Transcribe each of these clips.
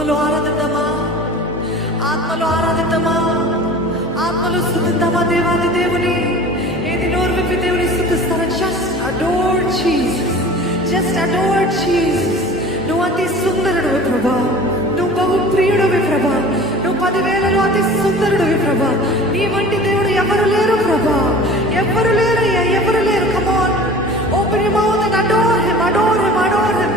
ఆత్మలో ఆరాధిద్దామా, ఆత్మలో ఆరాధిద్దామా, ఆత్మలో స్తుతిద్దామా దేవాది దేవుని. ఏది నోరు విప్పి దేవుని స్తుతిస్తారా? Just adore Jesus, just adore Jesus. నువ్వు అతి సుందరుడు ప్రభా, నువ్వు బహు ప్రియుడివి ప్రభా, నువ్వు 10,000లో అతి సుందరుడివి ప్రభా. నీ వంటి దేవుడు ఎవరు లేరు ప్రభా, ఎవరు లేరు, ఎవరు లేరు. Come on, open your mouth and adore him, adore him, adore him.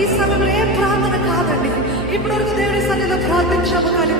ఈ సమయంలో ఏ ప్రార్థన కాదండి, ఇప్పటివరకు దేవుని సన్నిధిలో ప్రార్థించాము కానీ